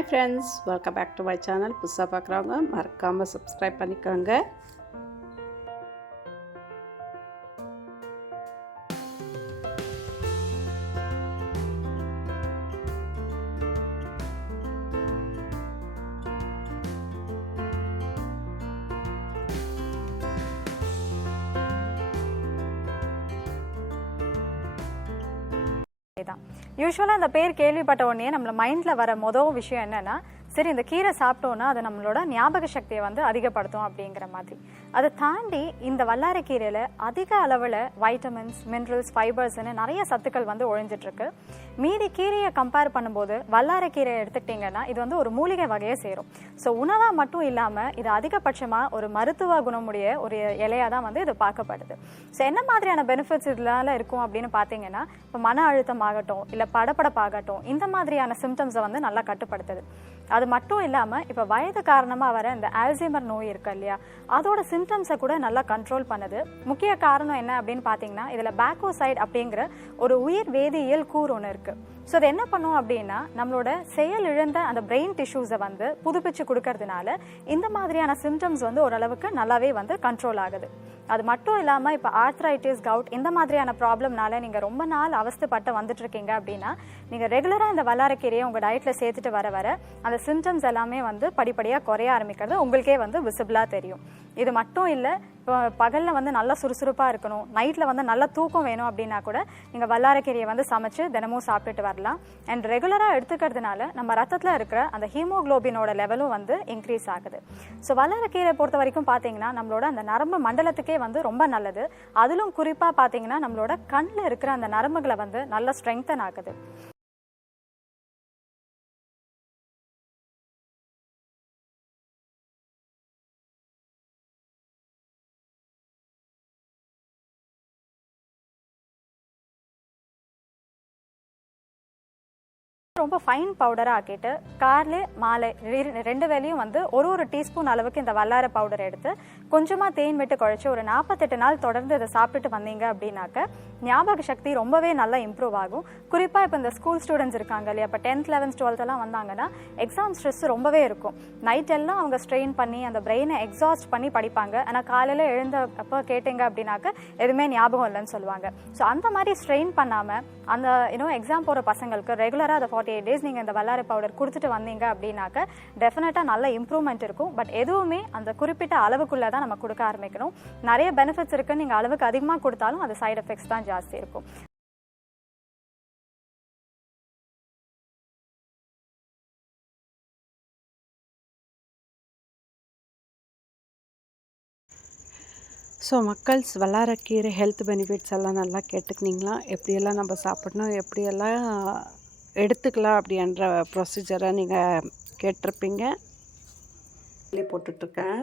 Hi friends welcome back to my channel புதுசாக பார்க்குறவங்க மறக்காமல் சப்ஸ்கிரைப் பண்ணிக்கோங்க. அந்த பேர் கேள்விப்பட்ட உடனே நம்மள மைண்டில் வர மொதல் விஷயம் என்னன்னா சரி இந்த கீரை சாப்பிட்டோன்னா அது நம்மளோட ஞாபக சக்தியை வந்து அதிகப்படுத்தும் அப்படிங்கிற மாதிரி. அதை தாண்டி இந்த வல்லாரைக்கீரையில் அதிக அளவில் வைட்டமின்ஸ் மினரல்ஸ் ஃபைபர்ஸ்னு நிறைய சத்துக்கள் வந்து ஒழிஞ்சிட்டு இருக்கு. மீதி கீரையை கம்பேர் பண்ணும்போது வல்லாரைக்கீரையை எடுத்துக்கிட்டிங்கன்னா இது வந்து ஒரு மூலிகை வகையை சேரும். ஸோ உணவாக மட்டும் இல்லாமல் இது அதிகபட்சமாக ஒரு மருத்துவ குணமுடைய ஒரு இலையாக தான் வந்து இது பார்க்கப்படுது. ஸோ என்ன மாதிரியான பெனிஃபிட்ஸ் இதனால இருக்கும் அப்படின்னு பார்த்தீங்கன்னா இப்போ மன அழுத்தம் ஆகட்டும் இல்லை படப்படப்பாகட்டும் இந்த மாதிரியான சிம்டம்ஸை வந்து நல்லா கட்டுப்படுத்துது. அது மட்டும் இல்லாமல் இப்போ வயது காரணமாக வர இந்த ஆல்சைமர் நோய் இருக்கு இல்லையா அதோட சிம்டம்ஸை கூட நல்லா கண்ட்ரோல் பண்ணுது. முக்கிய காரணம் என்ன அப்படின்னு பார்த்தீங்கன்னா இதில் பேக்கோசைட் அப்படிங்கிற ஒரு உயிர் வேதியியல் கூறு ஒன்று இருக்கு. ஸோ அது என்ன பண்ணும் அப்படின்னா நம்மளோட செயல் இழந்த அந்த பிரெயின் டிஷ்யூஸை வந்து புதுப்பிச்சு கொடுக்கறதுனால இந்த மாதிரியான சிம்டம்ஸ் வந்து ஓரளவுக்கு நல்லாவே வந்து கண்ட்ரோல் ஆகுது. அது மட்டும் இல்லாமல் இப்போ ஆர்த்ரைட்டிஸ் கவுட் இந்த மாதிரியான ப்ராப்ளம்னால நீங்கள் ரொம்ப நாள் அவஸ்தப்பட்டு வந்துட்டு இருக்கீங்க அப்படின்னா நீங்கள் ரெகுலராக இந்த வல்லாரக்கீரையை உங்கள் டயட்டில் சேர்த்துட்டு வர வர அந்த சிம்டம்ஸ் எல்லாமே வந்து படிப்படியாக குறைய ஆரம்பிக்கிறது உங்களுக்கே வந்து விசிபிளாக தெரியும். இது மட்டும் இல்லை இப்போ பகலில் வந்து நல்லா சுறுசுறுப்பாக இருக்கணும். நைட்டில் வந்து நல்ல தூக்கம் வேணும் அப்படின்னா கூட நீங்கள் வல்லாரக்கீரையை வந்து சமைச்சு தினமும் சாப்பிட்டுட்டு வரலாம். அண்ட் ரெகுலராக எடுத்துக்கிறதுனால நம்ம ரத்தத்தில் இருக்கிற அந்த ஹீமோக்ளோபினோட லெவலும் வந்து இன்க்ரீஸ் ஆகுது. ஸோ வல்லாரக்கீரை பொறுத்த வரைக்கும் பார்த்தீங்கன்னா நம்மளோட அந்த நரம்பு மண்டலத்துக்கே வந்து ரொம்ப நல்லது. அதிலும் குறிப்பாக பார்த்தீங்கன்னா நம்மளோட கண்ணில் இருக்கிற அந்த நரம்புகளை வந்து நல்லா ஸ்ட்ரெங்தன் ஆகுது. ரொம்ப ஃபைன் பவுடராக ஆக்கிட்டு கார்ல மாலை ரெ- ரெண்டு வேலையும் வந்து ஒரு ஒரு டீஸ்பூன் அளவுக்கு இந்த வல்லார பவுடர் எடுத்து கொஞ்சமாக தேன் விட்டு குழைச்சி ஒரு நாற்பத்தெட்டு நாள் தொடர்ந்து இதை சாப்பிட்டுட்டு வந்தீங்க அப்படின்னாக்க ஞாபக சக்தி ரொம்பவே நல்லா இம்ப்ரூவ் ஆகும். குறிப்பாக இப்போ இந்த ஸ்கூல் ஸ்டூடெண்ட்ஸ் இருக்காங்க இல்லையா? இப்போ டென்த் லெவன்த் டுவெல்த் எல்லாம் வந்தாங்கன்னா எக்ஸாம் ஸ்ட்ரெஸ் ரொம்பவே இருக்கும். நைட் எல்லாம் அவங்க ஸ்ட்ரெயின் பண்ணி அந்த பிரெயினை எக்ஸாஸ்ட் பண்ணி படிப்பாங்க. ஆனால் காலையில் எழுந்த அப்போ கேட்டீங்க அப்படின்னாக்க எதுவுமே ஞாபகம் இல்லைன்னு சொல்லுவாங்க. ஸோ அந்த மாதிரி ஸ்ட்ரெயின் பண்ணாமல் அந்த இன்னும் எக்ஸாம் போகிற பசங்களுக்கு ரெகுலராக அதை ஃபார்ட்டி எயிட் டேஸ் நீங்கள் இந்த வல்லாரை பவுடர் கொடுத்துட்டு வந்தீங்க அப்படின்னாக்க டெஃபினட்டாக நல்ல இம்ப்ரூவ்மெண்ட் இருக்கும். பட் எதுவுமே அந்த குறிப்பிட்ட அளவுக்குள்ளே தான் நம்ம கொடுக்க ஆரம்பிக்கணும். நிறைய பெனிஃபிட்ஸ் இருக்குன்னு நீங்கள் அளவுக்கு அதிகமாக கொடுத்தாலும் அது சைடு எஃபெக்ட்ஸ் தான் ஜாஸ்தி இருக்கும். ஸோ மக்கள்ஸ் வல்லாரக்கீரை ஹெல்த் பெனிஃபிட்ஸ் எல்லாம் நல்லா கேட்டுக்கினீங்களா? எப்படியெல்லாம் நம்ம சாப்பிடணும்? எப்படியெல்லாம் எடுத்துக்கலாம் அப்படின்ற ப்ரொசீஜரை நீங்கள் கேட்டிருப்பீங்க. போட்டுட்ருக்கேன்.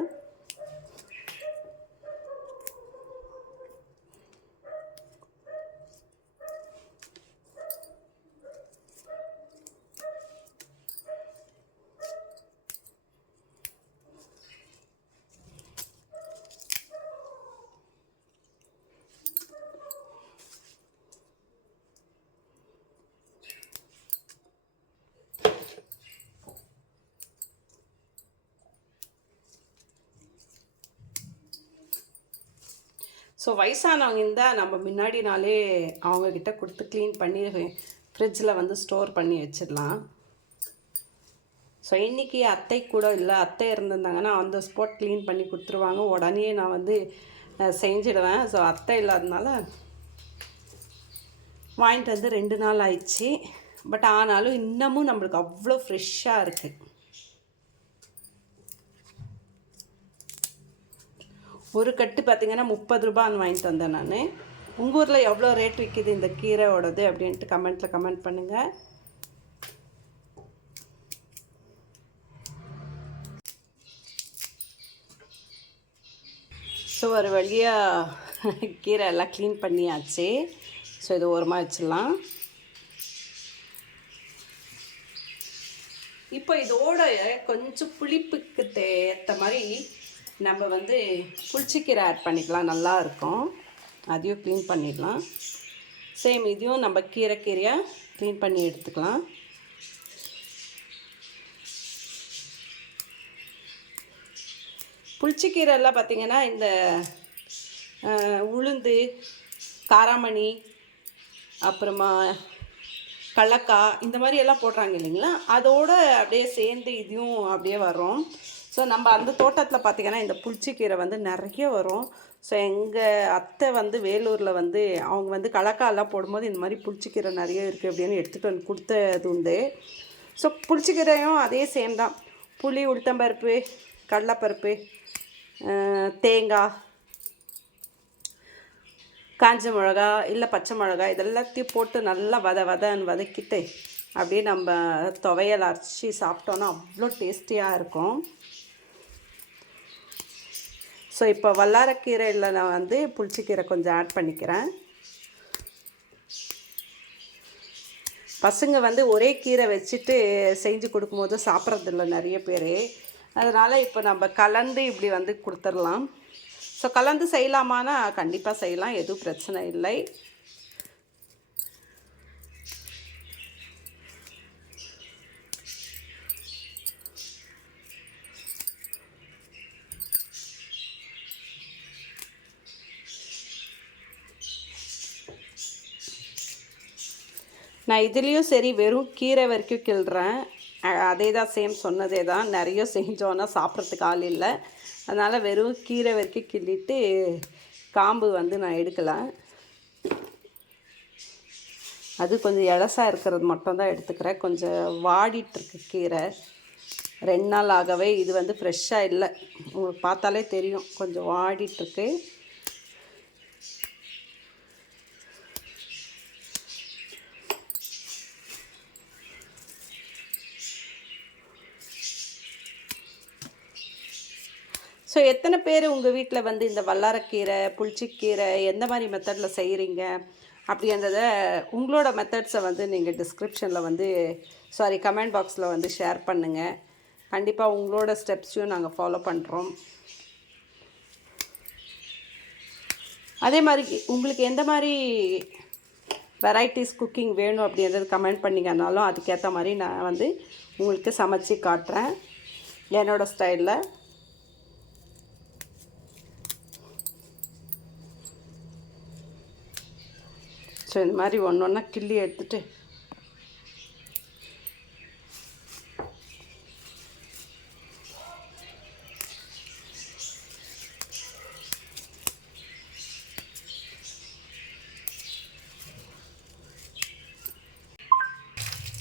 வயசானவங்க இருந்தால் நம்ம முன்னாடி நாளே அவங்கக்கிட்ட கொடுத்து க்ளீன் பண்ணி ஃப்ரிட்ஜில் வந்து ஸ்டோர் பண்ணி வச்சிடலாம். ஸோ இன்றைக்கி அத்தை கூட இல்லை அத்தை இருந்திருந்தாங்கன்னா அந்த ஸ்பாட் க்ளீன் பண்ணி கொடுத்துருவாங்க. உடனே நான் வந்து செஞ்சிடுவேன். ஸோ அத்தை இல்லாதனால வாங்கிட்டு வந்து ரெண்டு நாள் ஆயிடுச்சு. பட் ஆனாலும் இன்னமும் நம்மளுக்கு அவ்வளோ ஃப்ரெஷ்ஷாக இருக்குது ஒரு கட்டு பார்த்தீங்கன்னா முப்பது ரூபான்னு வாங்கிட்டு வந்தேன் நான். உங்கள் ஊரில் எவ்வளோ ரேட் விற்கிது இந்த கீரையோடது அப்படின்ட்டு கமெண்ட்டில் கமெண்ட் பண்ணுங்கள் ஸோ ஒரு வழியாக கீரை எல்லாம் க்ளீன் பண்ணியாச்சு. ஸோ இது ஓரமாக வச்சிடலாம். இப்போ இதோட கொஞ்சம் புளிப்புக்கு ஏற்ற மாதிரி நம்ம வந்து புளிச்சக்கீரை ஆட் பண்ணிக்கலாம் நல்லா இருக்கும். அதையும் க்ளீன் பண்ணிடலாம். சேம் இதையும் நம்ம கீரை கீரையாக க்ளீன் பண்ணி எடுத்துக்கலாம். புளிச்சக்கீரைலாம் பார்த்திங்கன்னா இந்த உளுந்து காராமணி அப்புறமா கடலக்காய் இந்த மாதிரி எல்லாம் போடுறாங்க இல்லைங்களா? அதோடு அப்படியே சேர்ந்து இதையும் அப்படியே வரும் ஸோ நம்ம அந்த தோட்டத்தில் பார்த்திங்கன்னா இந்த புளிச்சிக்கீரை வந்து நிறைய வரும். ஸோ எங்கள் அத்தை வந்து வேலூரில் வந்து அவங்க வந்து கலக்காலாம் போடும்போது இந்த மாதிரி புளிச்சிக்கீரை நிறைய இருக்குது அப்படின்னு எடுத்துகிட்டு வந்து கொடுத்தது உண்டு. ஸோ புளிச்சிக்கீரையும் அதே சேம் தான். புளி உளுத்தம்பருப்பு கடலைப்பருப்பு தேங்காய் காஞ்ச மிளகா இல்லை பச்சை மிளகா இதெல்லாத்தையும் போட்டு நல்லா வத வதன்னு வதக்கிட்டு அப்படியே நம்ம துவையல் அரைச்சி சாப்பிட்டோன்னா அவ்வளோ டேஸ்டியாக இருக்கும். ஸோ இப்போ வல்லாரக்கீரையில் நான் வந்து புளிச்சிக்கீரை கொஞ்சம் ஆட் பண்ணிக்கிறேன். பசங்க வந்து ஒரே கீரை வச்சுட்டு செஞ்சு கொடுக்கும்போது சாப்பிட்றதில்ல நிறைய பேர். அதனால் இப்போ நம்ம கலந்து இப்படி வந்து கொடுத்துடலாம். ஸோ கலந்து செய்யலாமான்னா கண்டிப்பாக செய்யலாம். எதுவும் பிரச்சனை இல்லை. நான் இதுலேயும் சரி வெறும் கீரை வரைக்கும் கிள்றேன். அதே தான் சேம் சொன்னதே தான் நிறைய செஞ்சோன்னா சாப்பிட்றதுக்கு ஆள் இல்லை. அதனால் வெறும் கீரை வரைக்கும் கிள்ளிட்டு காம்பு வந்து நான் எடுக்கலை அது கொஞ்சம் இலசாக இருக்கிறது மட்டும்தான் எடுத்துக்கிறேன். கொஞ்சம் வாடிட்டுருக்கு கீரை. ரெண்டு நாள் ஆகவே இது வந்து ஃப்ரெஷ்ஷாக இல்லை. உங்களுக்கு பார்த்தாலே தெரியும். கொஞ்சம் வாடிட்டுருக்கு. ஸோ எத்தனை பேர் உங்கள் வீட்டில் வந்து இந்த வல்லாரக்கீரை புளிச்சிக்கீரை எந்த மாதிரி மெத்தடில் செய்கிறீங்க அப்படின்றத உங்களோட மெத்தட்ஸை வந்து நீங்கள் டிஸ்கிரிப்ஷனில் வந்து சாரி கமெண்ட் பாக்ஸில் வந்து ஷேர் பண்ணுங்கள் கண்டிப்பாக உங்களோட ஸ்டெப்ஸையும் நாங்கள் ஃபாலோ பண்ணுறோம் அதே மாதிரி உங்களுக்கு எந்த மாதிரி வெரைட்டிஸ் குக்கிங் வேணும் அப்படின்றது கமெண்ட் பண்ணிங்கனாலும் அதுக்கேற்ற மாதிரி நான் வந்து உங்களுக்கு சமைச்சு காட்டுறேன். என்னோடய ஸ்டைலில் ஸோ இந்த மாதிரி ஒன்று ஒன்றா கிள்ளி எடுத்துகிட்டு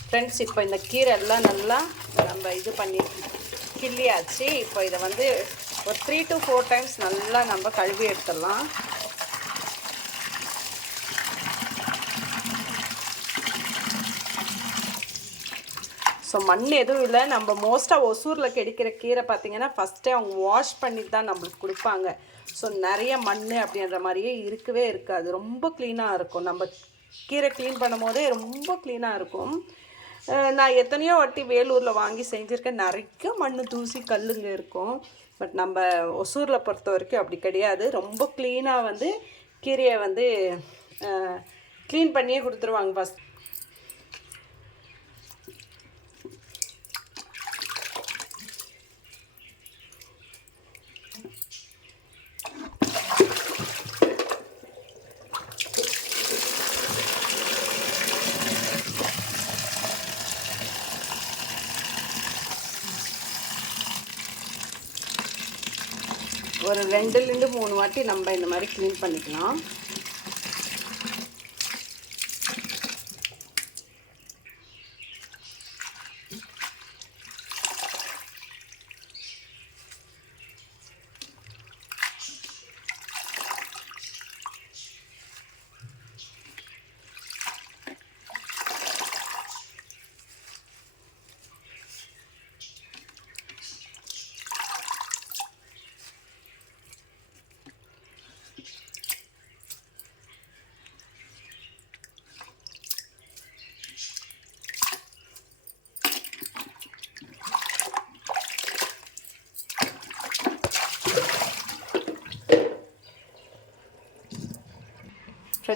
ஃப்ரெண்ட்ஸ் இப்போ இந்த கீரை எல்லாம் நல்லா நம்ம இது பண்ணி கிள்ளியாச்சு. இப்போ இதை வந்து ஒரு த்ரீ டு ஃபோர் டைம்ஸ் நல்லா நம்ம கழுவி எடுத்துடலாம். ஸோ மண் எதுவும் இல்லை. நம்ம மோஸ்ட்டாக ஒசூரில் கிடைக்கிற கீரை பார்த்தீங்கன்னா ஃபஸ்ட்டே அவங்க வாஷ் பண்ணி தான் நம்மளுக்கு கொடுப்பாங்க. ஸோ நிறைய மண் அப்படின்ற மாதிரியே இருக்கவே இருக்காது. ரொம்ப க்ளீனாக இருக்கும். நம்ம கீரை க்ளீன் பண்ணும் போதே ரொம்ப க்ளீனாக இருக்கும். நான் எத்தனையோ வாட்டி வேலூரில் வாங்கி செஞ்சுருக்கேன். நிறைய மண் தூசி கல்லுங்க இருக்கும். பட் நம்ம ஒசூரில் பொறுத்த வரைக்கும் அப்படி கிடையாது. ரொம்ப க்ளீனாக வந்து கீரையை வந்து க்ளீன் பண்ணியே கொடுத்துருவாங்க ஃபஸ்ட் ஒரு ரெண்டுலேருந்து மூணு வாட்டி நம்ம இந்த மாதிரி க்ளீன் பண்ணிக்கலாம்.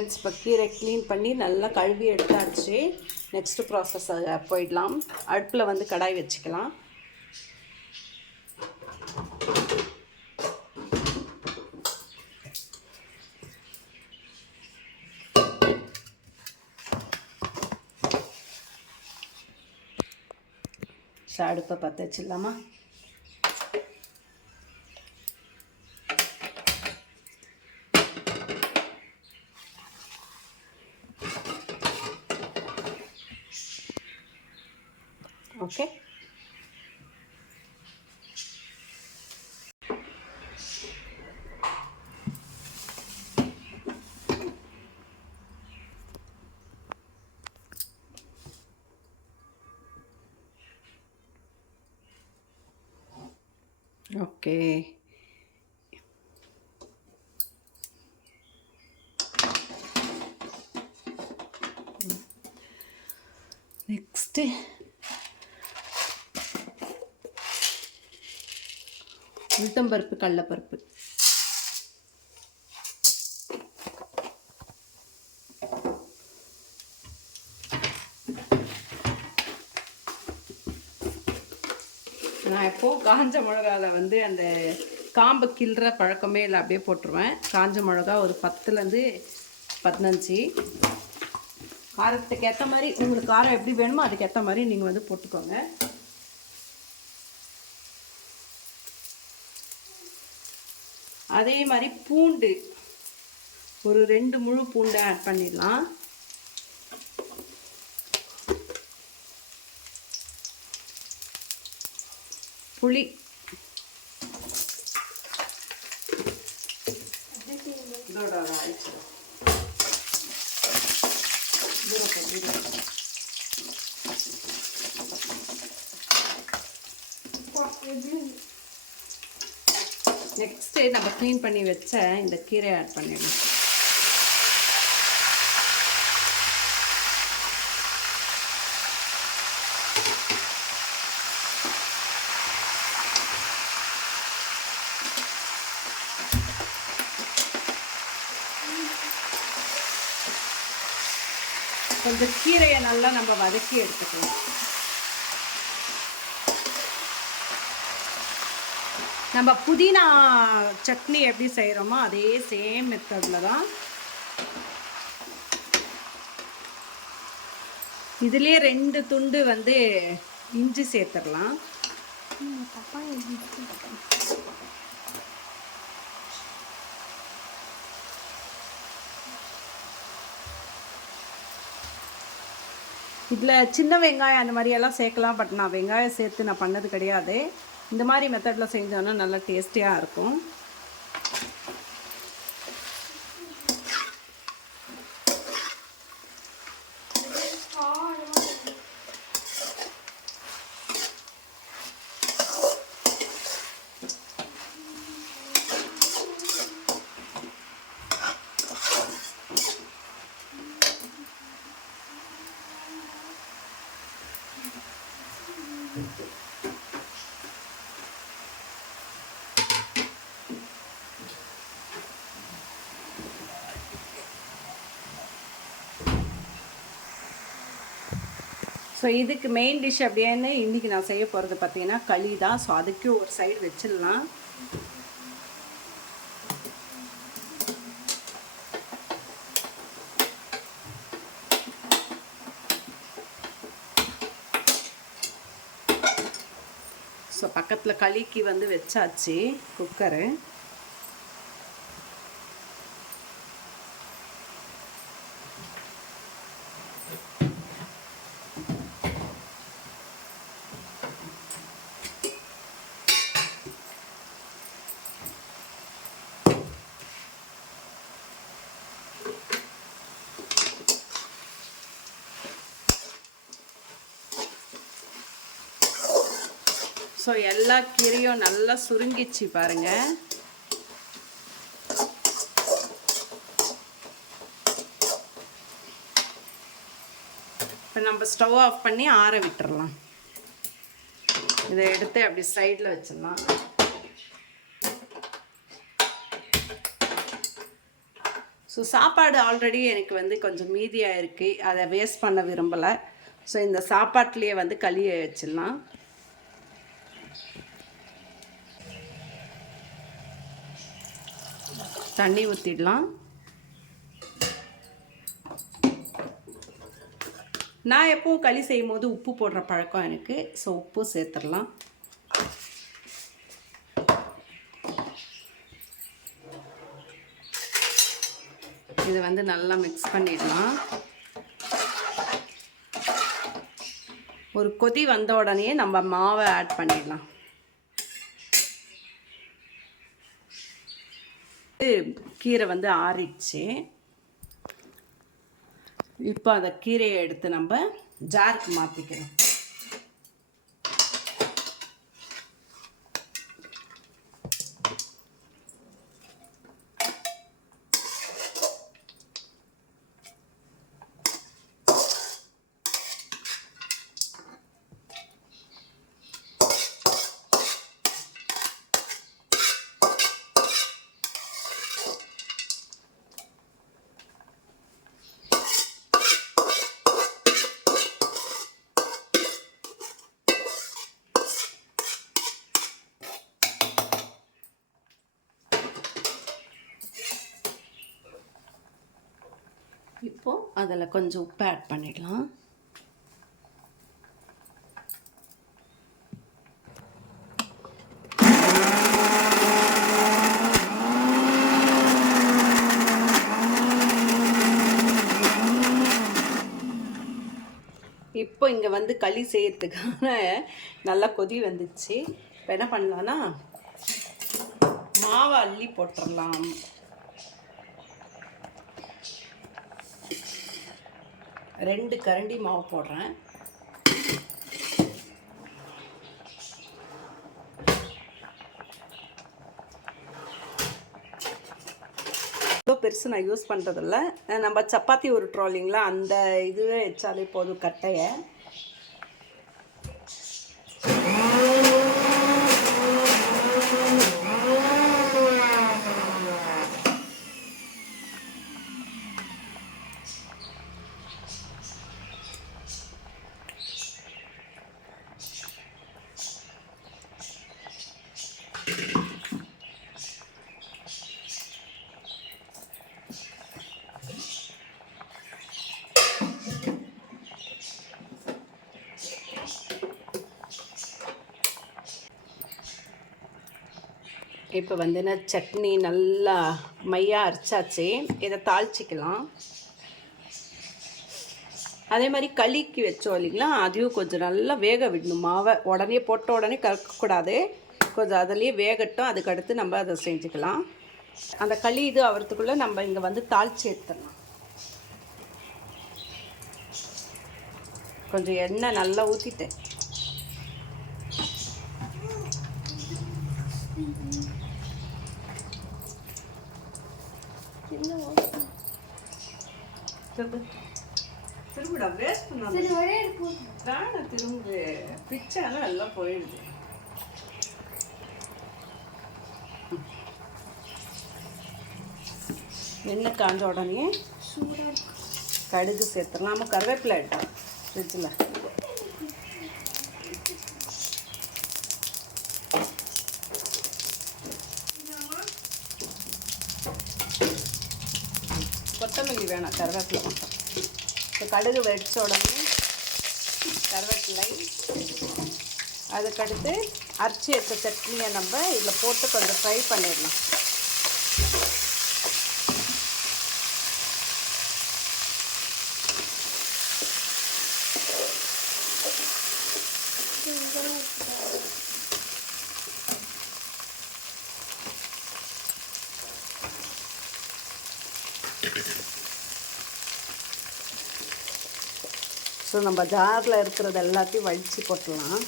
ஃப்ரெண்ட்ஸ் இப்போ கீரை க்ளீன் பண்ணி நல்லா கழுவி எடுத்தாச்சு. நெக்ஸ்ட்டு ப்ராசஸ் போயிடலாம். அடுப்பில் வந்து கடாய் வச்சுக்கலாம். அடுப்பை பற்ற வச்சிடலாமா? ok? Okay. உளுத்தம்பருப்பு கடலப்பருப்பு. நான் எப்போது காஞ்ச மிளகாவில் வந்து அந்த காம்பை கிள்ற பழக்கமே இல்லை அப்படியே போட்டுருவேன். காஞ்ச மிளகா ஒரு பத்துலேருந்து பதினஞ்சு. காரத்துக்கு ஏற்ற மாதிரி உங்களுக்கு காரம் எப்படி வேணுமோ அதுக்கு ஏற்ற மாதிரி நீங்கள் வந்து போட்டுக்கோங்க. அதே மாதிரி பூண்டு. ஒரு ரெண்டு முழு பூண்டை ஆட் பண்ணிடலாம். புளி இதோட அரைச்சிடும் ஃபஸ்ட்டு நம்ம க்ளீன் பண்ணி வச்ச இந்த கீரை ஆட் பண்ணிடணும் கொஞ்சம் கீரையை நல்லா நம்ம வதக்கி எடுத்துக்கலாம். நம்ம புதினா சட்னி எப்படி செய்கிறோமோ அதே சேம் மெத்தடில் தான். இதுலேயே ரெண்டு துண்டு வந்து இஞ்சி சேர்த்துடலாம். இதில் சின்ன வெங்காயம் அந்த மாதிரி எல்லாம் சேர்க்கலாம் பட் நான் வெங்காயம் சேர்த்து நான் பண்ணது கிடையாது. இந்த மாதிரி மெத்தடில் செஞ்சோன்னா நல்லா டேஸ்டியாக இருக்கும். ஸோ இதுக்கு மெயின் டிஷ் அப்படின்னு இன்றைக்கி நான் செய்ய போகிறது பார்த்தீங்கன்னா களி தான். ஸோ அதுக்கு ஒரு சைடு வச்சிடலாம். ஸோ பக்கத்தில் களிக்கு வந்து வச்சாச்சு குக்கரு ஸோ எல்லா கீரையும் நல்லா சுருங்கிச்சு பாருங்க. இப்போ நம்ம ஸ்டவ் ஆஃப் பண்ணி ஆற விட்டுறலாம். இதை எடுத்து அப்படி சைடில் வச்சிடலாம். ஸோ சாப்பாடு ஆல்ரெடி எனக்கு வந்து கொஞ்சம் மீதியாக இருக்குது அதை வேஸ்ட் பண்ண விரும்பலை. ஸோ இந்த சாப்பாட்டிலேயே வந்து களியை வச்சிடலாம். தண்ணி ஊற்றிடலாம் நான் எப்பவும் களி செய்யும் போது உப்பு போடுற பழக்கம் எனக்கு. ஸோ உப்பு சேர்த்துடலாம். இது வந்து நல்லா மிக்ஸ் பண்ணிடலாம். ஒரு கொதி வந்த உடனே நம்ம மாவை ஆட் பண்ணிடலாம். கீரை வந்து ஆறிடுச்சு. இப்போ அந்த கீரையை எடுத்து நம்ம ஜாருக்கு மாற்றிக்கிறோம் இப்போ அதில் கொஞ்சம் உப்பு ஆட் பண்ணிடலாம். இப்போ இங்கே வந்து களி செய்யறதுக்கான நல்லா கொதி வந்துச்சு. இப்போ என்ன பண்ணலான்னா மாவை அள்ளி போட்டுடலாம். ரெண்டு கரண்டி மாவு போடுறேன். இவ்வளோ பெருசு நான் யூஸ் பண்ணுறதில்ல நம்ம சப்பாத்தி உருட்டுறோம் இல்லைங்களா அந்த இதுவே வச்சாலே போதும் கட்டையை. இப்போ வந்துன்னா சட்னி நல்லா மையாக அரைச்சாச்சு. இதை தாளிச்சிக்கலாம். அதே மாதிரி களிக்கு வச்சோம் இல்லைங்களா? அதையும் கொஞ்சம் நல்லா வேக விடணும். மாவை உடனே போட்ட உடனே கலக்கக்கூடாது கொஞ்சம் அதுலேயே வேகட்டும். அதுக்கடுத்து நம்ம அதை செஞ்சுக்கலாம். அந்த களி இது ஆகிறதுக்குள்ளே நம்ம இங்கே வந்து தாளிச்சு எடுத்துடலாம். கொஞ்சம் எண்ணெய் நல்லா ஊற்றிட்டேன் திரும்பிடா வேஸ்ட் பண்ணாத தானே திரும்பு. பிச்சாலும் எல்லாம் போயிடுது. எண்ணெய் காஞ்ச உடனே? கடுகு சேர்த்துடலாம். நம்ம கருவேப்பிலை எடுத்தோம் ஃப்ரிட்ஜில் வேணாம் இந்த கடுகு வெடிச்ச உடனே கருவேப்பிலை அதுக்கடுத்து அரிசி வச்ச சட்னியை நம்ம இதில் போட்டு கொஞ்சம் ஃப்ரை பண்ணிடலாம். ஸோ நம்ம ஜாரில் இருக்கிறது எல்லாத்தையும் வழித்து கொட்டலாம்.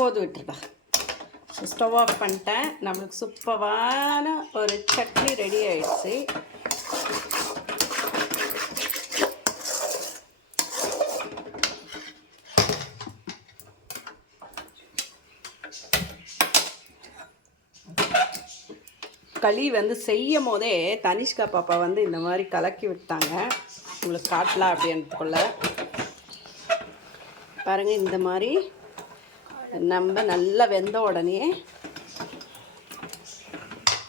போது விட்டுருப்பா. ஸ்டவ் ஆஃப் பண்ணிட்டேன். நம்மளுக்கு சூப்பரான ஒரு சட்னி ரெடி ஆயிடுச்சு. களி வந்து செய்யும் போதே தனிஷ்கா பாப்பா வந்து இந்த மாதிரி கலக்கி விட்டாங்க. உங்களுக்கு காட்டலாம் அப்படின்றதுக்குள்ள. பாருங்கள் இந்த மாதிரி நம்ம நல்லா வெந்த உடனே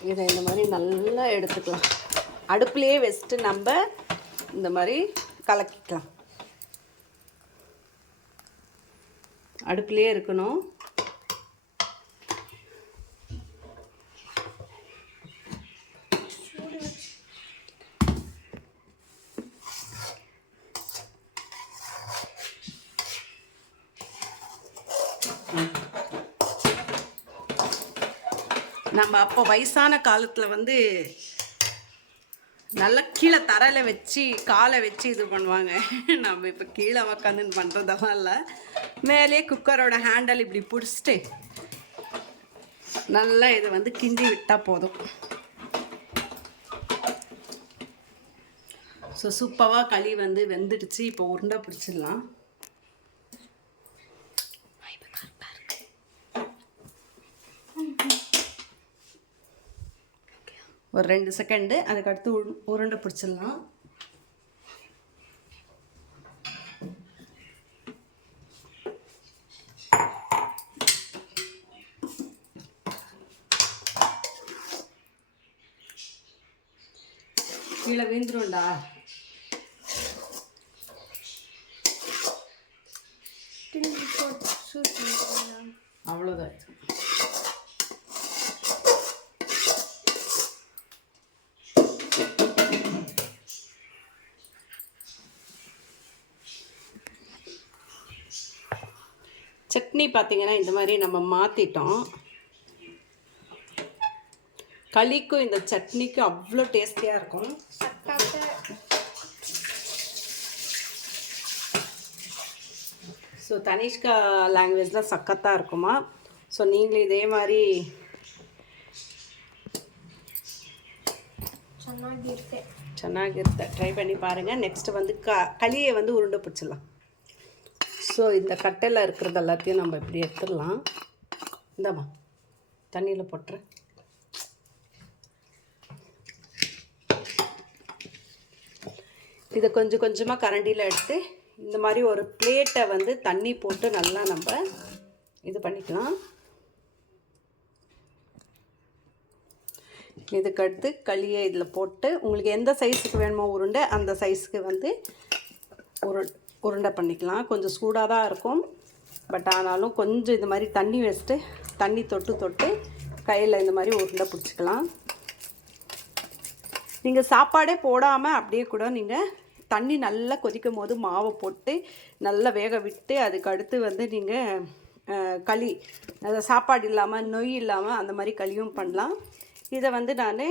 இதை இந்த மாதிரி நல்லா எடுத்துக்கலாம். அடுப்புலேயே வச்சுட்டு நம்ம இந்த மாதிரி கலக்கிக்கலாம். அடுப்புலேயே இருக்கணும் நம்ம அப்போ வயசான காலத்தில் வந்து நல்லா கீழே தரையில் வச்சு காலை வச்சு இது பண்ணுவாங்க. நம்ம இப்போ கீழே உக்காந்து பண்ணுறதெல்லாம் இல்லை. மேலேயே குக்கரோட ஹேண்டல் இப்படி பிடிச்சிட்டு நல்லா இதை வந்து கிண்டி விட்டால் போதும். ஸோ சூப்பராக களி வந்து வெந்துடுச்சு. இப்போ உருண்டை பிடிச்சிடலாம். ஒரு ரெண்டு செகண்டு அதுக்கடுத்து உரு உருண்டை பிடிச்சிடலாம். கீழே வீந்துரும்டா சட்னி பார்த்தீங்கன்னா இந்த மாதிரி நம்ம மாற்றிட்டோம் களிக்கும் இந்த சட்னிக்கும் அவ்வளோ டேஸ்டியாக இருக்கும் ஸோ தனிஷ்கா லாங்குவேஜில் சக்கத்தாக இருக்குமா ஸோ நீங்களும் இதே மாதிரி ಚೆನ್ನಾಗಿರುತ್ತೆ ಚೆನ್ನಾಗಿರುತ್ತೆ ட்ரை பண்ணி பாருங்கள் நெக்ஸ்ட் வந்து க களியை வந்து உருண்டை பிடிச்சிடலாம் ஸோ இந்த கட்டையில் இருக்கிறது எல்லாத்தையும் நம்ம இப்படி எடுத்துடலாம். இந்தாம்மா தண்ணியில் போட்டுறேன் இதை கொஞ்சம் கொஞ்சமாக கரண்டியில் எடுத்து இந்த மாதிரி ஒரு பிளேட்டை வந்து தண்ணி போட்டு நல்லா நம்ம இது பண்ணிக்கலாம். இதுக்கடுத்து களியை இதில் போட்டு உங்களுக்கு எந்த சைஸுக்கு வேணுமோ உருண்டை அந்த சைஸுக்கு வந்து உரு உருண்டை பண்ணிக்கலாம். கொஞ்சம் சூடாக தான் இருக்கும். பட் ஆனாலும் கொஞ்சம் இது மாதிரி தண்ணி வச்சுட்டு தண்ணி தொட்டு தொட்டு கையில் இந்த மாதிரி உருண்டை பிடிச்சிக்கலாம். நீங்கள் சாப்பாடே போடாமல் அப்படியே கூட நீங்கள் தண்ணி நல்லா கொதிக்கும் போது மாவை போட்டு நல்லா வேக விட்டு அதுக்கு அடுத்து வந்து நீங்கள் களி. சாப்பாடு இல்லாமல் நொய் இல்லாமல் அந்த மாதிரி களியும் பண்ணலாம். இதை வந்து நான்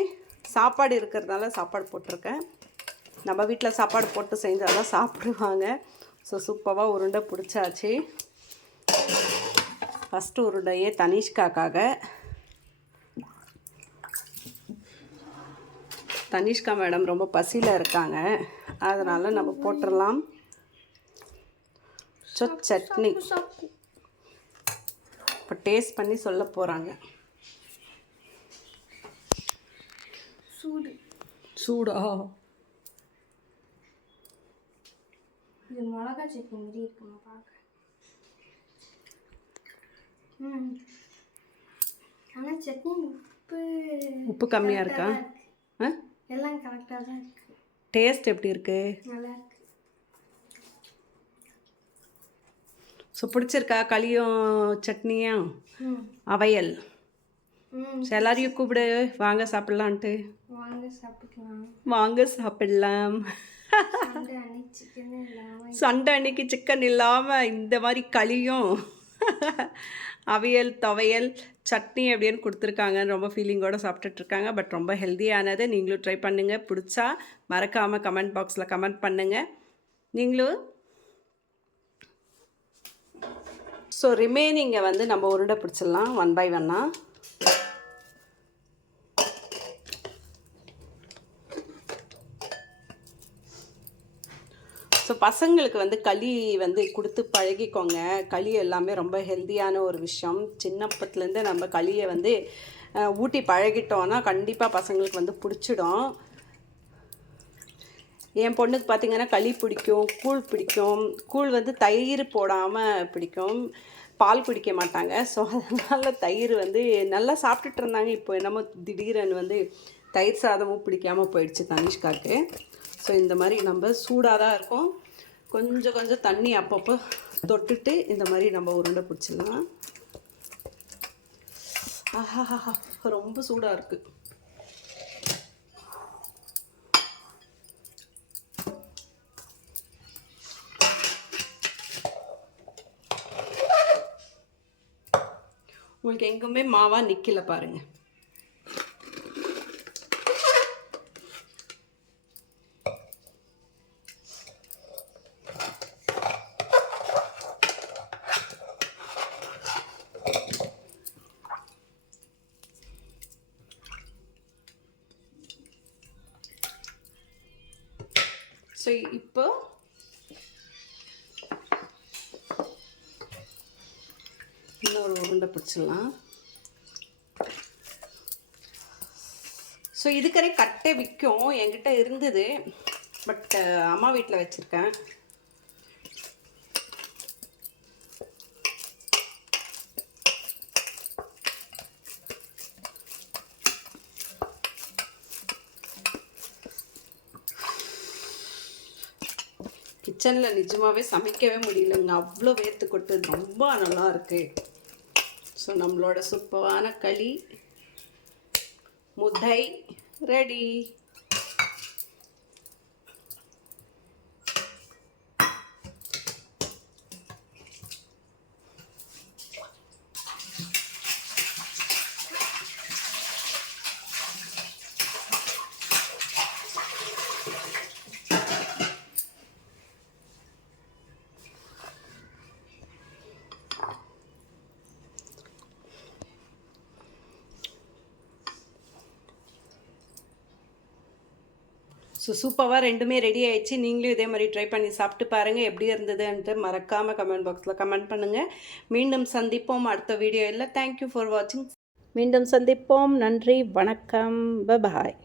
சாப்பாடு இருக்கிறதுனால சாப்பாடு போட்டிருக்கேன். நம்ம வீட்டில் சாப்பாடு போட்டு செஞ்சால் தான் சாப்பிடுவாங்க. ஸோ சூப்பராக உருண்டை பிடிச்சாச்சு. ஃபஸ்ட்டு உருண்டையே தனிஷ்காக்காக. தனிஷ்கா மேடம் ரொம்ப பசியில் இருக்காங்க. அதனால் நம்ம போட்டுடலாம். ஸோ சட்னி. இப்போ டேஸ்ட் பண்ணி சொல்ல போகிறாங்க சூடு. சூடா? இது மிளகா சட்னி மாதிரி இருக்குமா பார்க்க ம். ஆனால் சட்னி உப்பு உப்பு கம்மியாக இருக்கா ஆ இருக்கு. எல்லாம் கரெக்டாக தான் இருக்கு. டேஸ்ட் எப்படி இருக்குது நல்லா இருக்கு. ஸோ பிடிச்சிருக்கா களியும் சட்னியும்? அவையல். ஸோ எல்லாரையும் கூப்பிடு. வாங்க சாப்பிட்லான்ட்டு. வாங்க சாப்பிட்டுக்கலாம். வாங்க சாப்பிடலாம். சண்டை அன்னைக்கு சிக்கன் இல்லாமல் இந்த மாதிரி களியும் அவியல் துவையல் சட்னி அப்படின்னு கொடுத்துருக்காங்க. ரொம்ப ஃபீலிங்கோடு சாப்பிட்டுட்ருக்காங்க. பட் ரொம்ப ஹெல்த்தியானது நீங்களும் ட்ரை பண்ணுங்கள் பிடிச்சா மறக்காமல் கமெண்ட் பாக்ஸில் கமெண்ட் பண்ணுங்கள் நீங்களும் ஸோ ரிமைனிங்கை வந்து நம்ம உருண்டை பிடிச்சிடலாம். ஒன் பை ஒன்னாக ஸோ பசங்களுக்கு வந்து களி வந்து கொடுத்து பழகிக்கோங்க. களி எல்லாமே ரொம்ப ஹெல்த்தியான ஒரு விஷயம். சின்னப்பத்துலேருந்து நம்ம களியை வந்து ஊட்டி பழகிட்டோன்னா கண்டிப்பாக பசங்களுக்கு வந்து பிடிச்சிடும். என் பொண்ணுக்கு பார்த்தீங்கன்னா களி பிடிக்கும் கூழ் பிடிக்கும். கூழ் வந்து தயிர் போடாமல் பிடிக்கும். பால் குடிக்க மாட்டாங்க. ஸோ அதனால் தயிர் வந்து நல்லா சாப்பிட்டுட்டு இருந்தாங்க. இப்போ என்னமோ திடீரென்னு வந்து தயிர் சாதமும் பிடிக்காமல் போயிடுச்சு தனிஷ்காக்கு. ஸோ இந்த மாதிரி நம்ம சூடாக தான் இருக்கும். கொஞ்சம் கொஞ்சம் தண்ணி அப்பப்போ தொட்டுட்டு இந்த மாதிரி நம்ம உருண்டை பிடிச்சிடலாம். ஆஹா ரொம்ப சூடாக இருக்குது உங்களுக்கு எங்குமே மாவா நிற்கல பாருங்க. ஸோ இப்போ இன்னொரு உருண்டை பிடிச்சிடலாம் ஸோ இதுக்கரை கட்டை விற்கும். என்கிட்ட இருந்தது. பட் அம்மா வீட்டில் வச்சுருக்கேன். கிச்சனில் நிஜமாகவே சமைக்கவே முடியலங்க. அவ்வளோ வேர்த்து கொட்டு. ரொம்ப நல்லா இருக்குது ஸோ நம்மளோட சூப்பரான களி முதை ரெடி. ஸோ சூப்பராக ரெண்டுமே ரெடி ஆயிடுச்சு. நீங்களும் இதே மாதிரி ட்ரை பண்ணி சாப்பிட்டு பாருங்கள் எப்படி இருந்ததுன்ட்டு மறக்காமல் கமெண்ட் பாக்ஸில் கமெண்ட் பண்ணுங்கள் மீண்டும் சந்திப்போம் அடுத்த வீடியோவில் தேங்க்யூ ஃபார் வாட்சிங் மீண்டும் சந்திப்போம். நன்றி. வணக்கம். பாய்